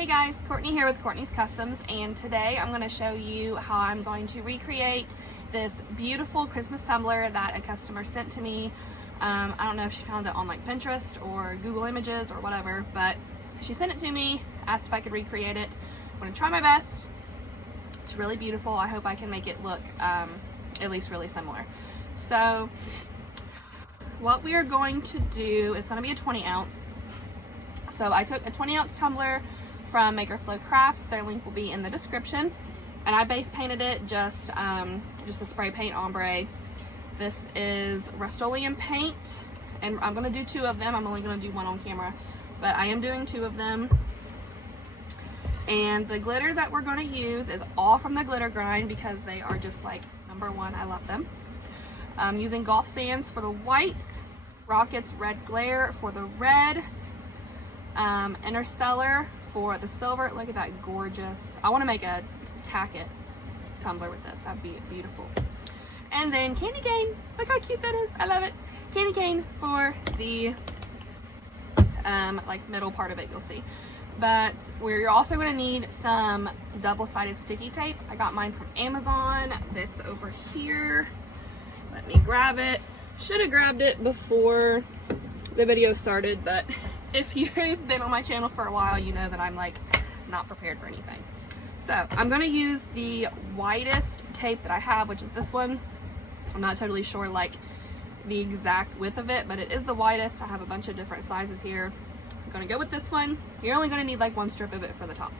Hey guys, Courtney here with Courtney's Customs, and today I'm going to show you how I'm going to recreate this beautiful Christmas tumbler that a customer sent to me. I don't know if she found it on like Pinterest or Google Images or whatever, but she sent it to me, asked if I could recreate it. I'm going to try my best. It's really beautiful. I hope I can make it look at least really similar. So what we are going to do, it's going to be a 20 ounce. So I took a 20 ounce tumbler from Maker Flow Crafts. Their link will be in the description, and I base painted it just a spray paint ombre. This is Rust-Oleum paint, and I'm going to do two of them. I'm only going to do one on camera, but I am doing two of them. And the glitter that we're going to use is all from the glitter grind because they are just like number one. I love them. I'm using Golf Sands for the whites, Rockets Red Glare for the red, Interstellar for the silver. Look at that gorgeous. I want to make a tacket tumbler with this. That'd be beautiful. And then candy cane. Look how cute that is. I love it. Candy cane for the like middle part of it, you'll see. But we're also going to need some double-sided sticky tape. I got mine from Amazon. That's over here. Let me grab it. Should have grabbed it before the video started, but if you've been on my channel for a while, you know that I'm like not prepared for anything. So I'm going to use the widest tape that I have, which is this one. I'm not totally sure like the exact width of it, but it is the widest. I have a bunch of different sizes here. I'm going to go with this one. You're only going to need like one strip of it for the top.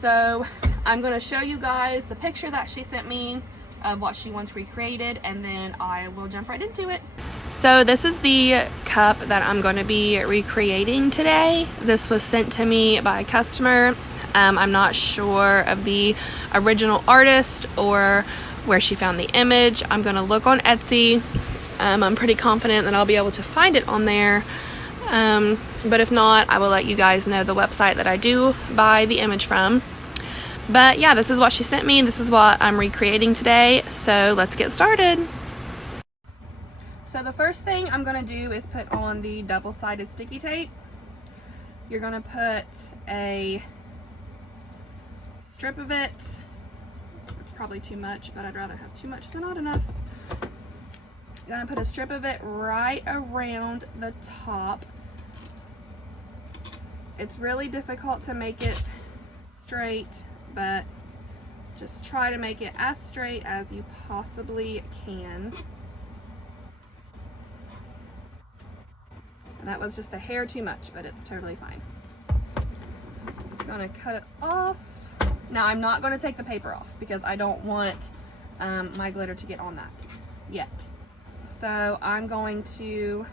So I'm going to show you guys the picture that she sent me of what she wants recreated, and then I will jump right into it. So this is the cup that I'm going to be recreating today. This was sent to me by a customer. I'm not sure of the original artist or where she found the image. I'm going to look on Etsy. I'm pretty confident that I'll be able to find it on there. But if not, I will let you guys know the website that I do buy the image from. But yeah, this is what she sent me. This is what I'm recreating today. So let's get started. So the first thing I'm going to do is put on the double-sided sticky tape. You're going to put a strip of it. It's probably too much, but I'd rather have too much than not enough. You're going to put a strip of it right around the top. It's really difficult to make it straight, but just try to make it as straight as you possibly can. And that was just a hair too much, but it's totally fine. Just gonna cut it off. Now I'm not gonna take the paper off because I don't want my glitter to get on that yet. So I'm going to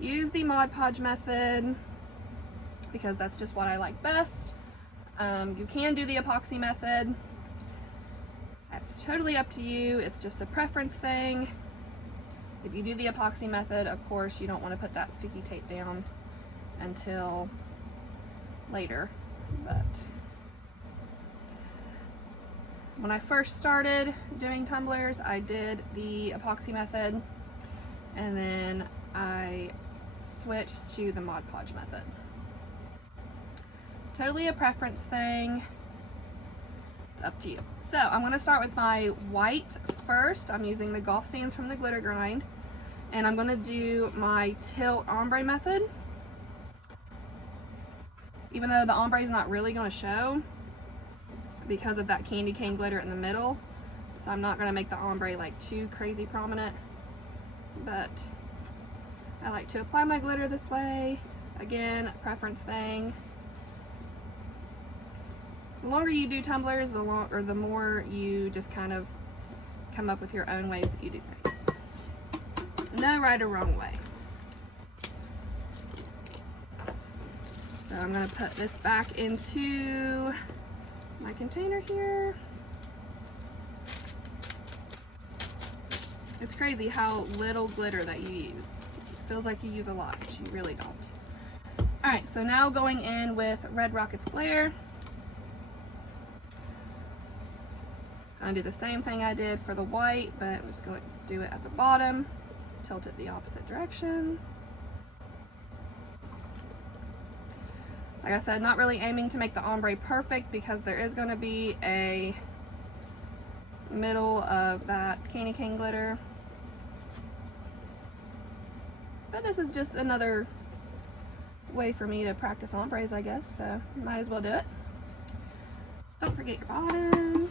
use the Mod Podge method because that's just what I like best. You can do the epoxy method. That's totally up to you. It's just a preference thing. If you do the epoxy method, of course, you don't want to put that sticky tape down until later. But when I first started doing tumblers, I did the epoxy method, and then I switched to the Mod Podge method. Totally a preference thing. It's up to you. So I'm going to start with my white first. I'm using the Golf Sands from the glitter grind, and I'm going to do my tilt ombre method. Even though the ombre is not really going to show because of that candy cane glitter in the middle, so I'm not going to make the ombre like too crazy prominent, but I like to apply my glitter this way. Again, preference thing. The longer you do tumblers, the more you just kind of come up with your own ways that you do things. No right or wrong way. So I'm going to put this back into my container here. It's crazy how little glitter that you use. It feels like you use a lot, but you really don't. Alright, so now going in with Red Rockets Glare. I'm going to do the same thing I did for the white, but I'm just going to do it at the bottom, tilt it the opposite direction. Like I said, not really aiming to make the ombre perfect because there is going to be a middle of that candy cane glitter. But this is just another way for me to practice ombres, I guess, so might as well do it. Don't forget your bottom.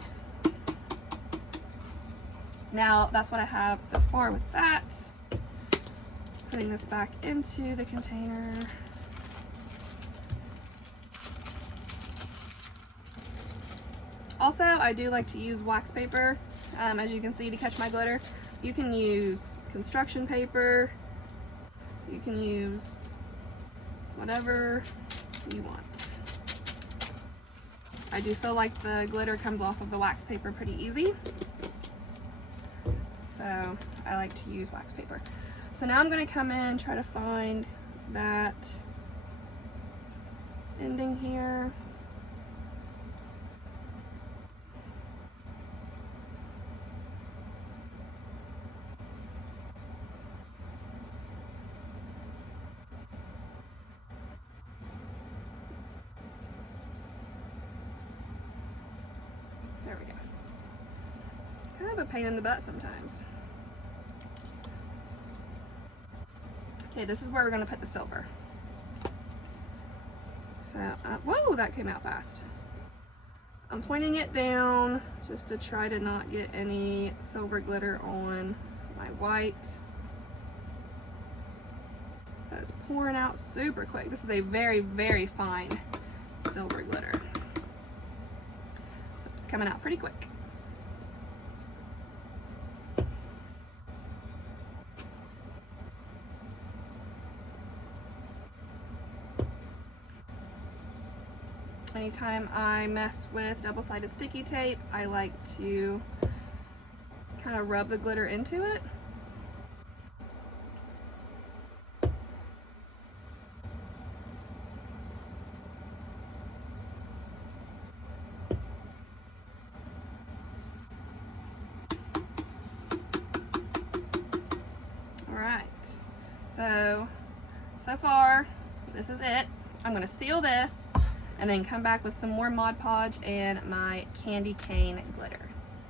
Now that's what I have so far with that. Putting this back into the container. Also, I do like to use wax paper, as you can see, to catch my glitter. You can use construction paper, you can use whatever you want. I do feel like the glitter comes off of the wax paper pretty easy, so I like to use wax paper. So now I'm going to come in, try to find that ending here. There we go. Kind of a pain in the butt sometimes. Okay, this is where we're going to put the silver. So, whoa, that came out fast. I'm pointing it down just to try to not get any silver glitter on my white. That is pouring out super quick. This is a very, very fine silver glitter. So it's coming out pretty quick. Anytime I mess with double-sided sticky tape, I like to kind of rub the glitter into it. Alright, so far, this is it. I'm going to seal this and then come back with some more Mod Podge and my candy cane glitter.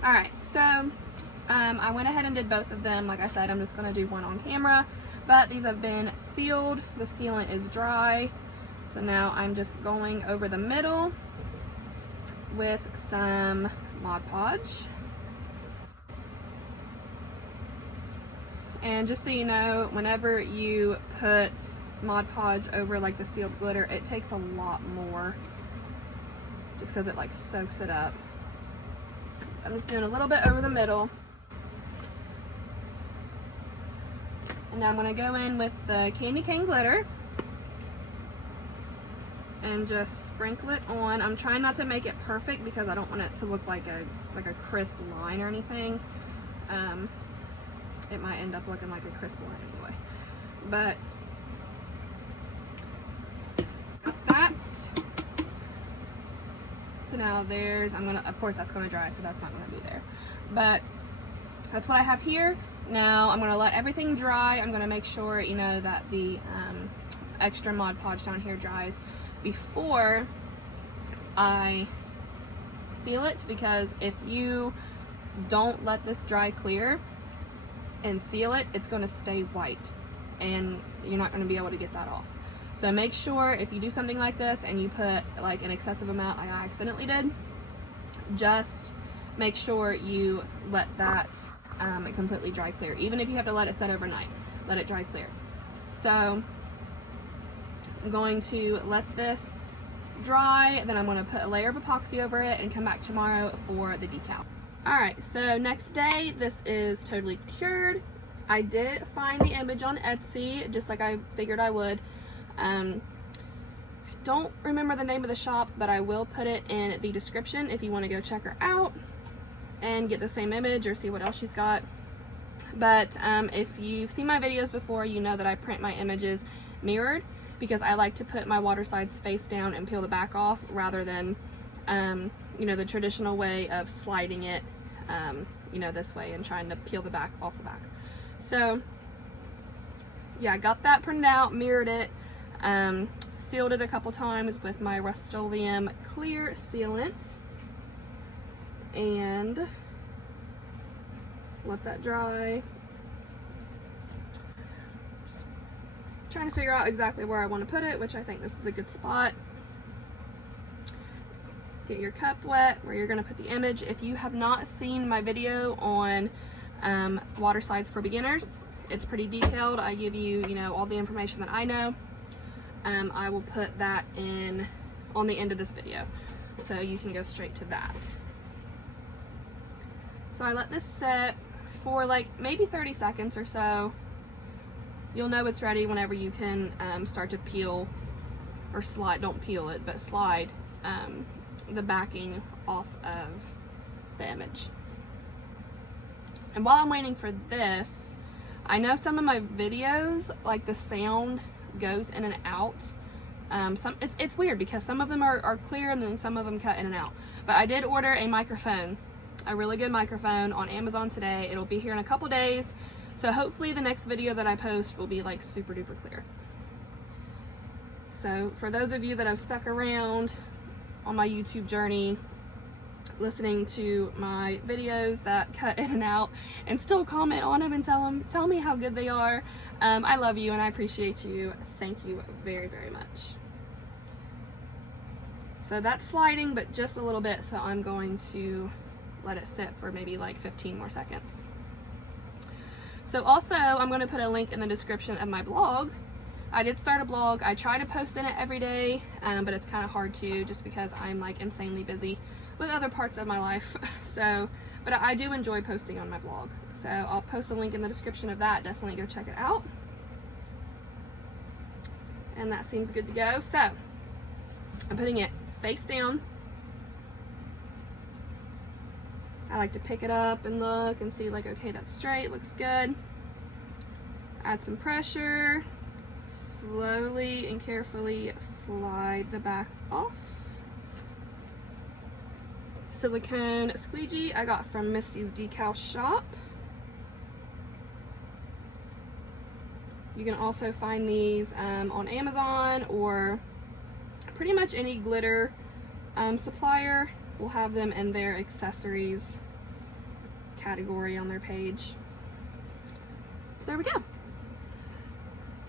Alright, so I went ahead and did both of them. Like I said, I'm just going to do one on camera, but these have been sealed. The sealant is dry, so now I'm just going over the middle with some Mod Podge. And just so you know, whenever you put Mod Podge over like the sealed glitter, it takes a lot more just because it like soaks it up. I'm just doing a little bit over the middle, and now I'm going to go in with the candy cane glitter and just sprinkle it on. I'm trying not to make it perfect because I don't want it to look like a crisp line or anything. It might end up looking like a crisp line anyway, but got that. So now of course that's going to dry, so that's not going to be there, but that's what I have here. Now I'm going to let everything dry. I'm going to make sure, you know, that the extra Mod Podge down here dries before I seal it, because if you don't let this dry clear and seal it, it's going to stay white and you're not going to be able to get that off. So make sure if you do something like this and you put like an excessive amount like I accidentally did, just make sure you let that completely dry clear. Even if you have to let it set overnight, let it dry clear. So I'm going to let this dry, then I'm going to put a layer of epoxy over it and come back tomorrow for the decal. Alright, so next day, this is totally cured. I did find the image on Etsy, just like I figured I would. I don't remember the name of the shop, but I will put it in the description if you want to go check her out and get the same image or see what else she's got. But if you've seen my videos before, you know that I print my images mirrored because I like to put my water slides face down and peel the back off rather than you know, the traditional way of sliding it you know, this way and trying to peel the back off the back. So yeah, I got that printed out, mirrored it, sealed it a couple times with my Rust-Oleum clear sealant and let that dry. Just trying to figure out exactly where I want to put it, which I think this is a good spot. Get your cup wet where you're going to put the image. If you have not seen my video on water slides for beginners, it's pretty detailed. I give you, all the information that I know. I will put that in on the end of this video, so you can go straight to that. So I let this sit for like maybe 30 seconds or so. You'll know it's ready whenever you can start to peel or slide, don't peel it, but slide the backing off of the image. And while I'm waiting for this, I know some of my videos, like the sound goes in and out. It's weird because some of them are clear and then some of them cut in and out. But I did order a microphone, a really good microphone on Amazon today. It'll be here in a couple days. So hopefully the next video that I post will be like super duper clear. So for those of you that have stuck around on my YouTube journey, listening to my videos that cut in and out and still comment on them and tell me how good they are, I love you and I appreciate you. Thank you very, very much. So that's sliding, but just a little bit, so I'm going to let it sit for maybe like 15 more seconds. So also, I'm going to put a link in the description of my blog. I did start a blog. I try to post in it every day, but it's kind of hard to, just because I'm like insanely busy with other parts of my life. So, but I do enjoy posting on my blog. So I'll post a link in the description of that. Definitely go check it out. And that seems good to go. So I'm putting it face down. I like to pick it up and look and see like, okay, that's straight, looks good. Add some pressure. Slowly and carefully slide the back off. Silicone squeegee I got from Misty's Decal Shop. You can also find these on Amazon, or pretty much any glitter supplier will have them in their accessories category on their page. So there we go.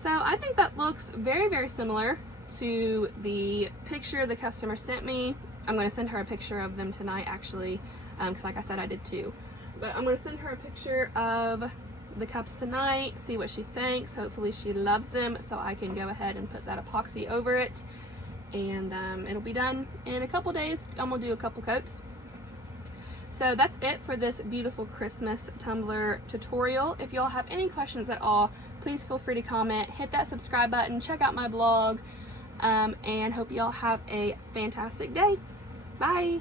So I think that looks very, very similar to the picture the customer sent me. I'm going to send her a picture of them tonight, actually, because like I said, I did too. But I'm going to send her a picture of the cups tonight, see what she thinks. Hopefully she loves them, so I can go ahead and put that epoxy over it. And it'll be done in a couple days. I'm going to do a couple coats. So that's it for this beautiful Christmas tumbler tutorial. If y'all have any questions at all, please feel free to comment, hit that subscribe button, check out my blog, and hope y'all have a fantastic day. Bye!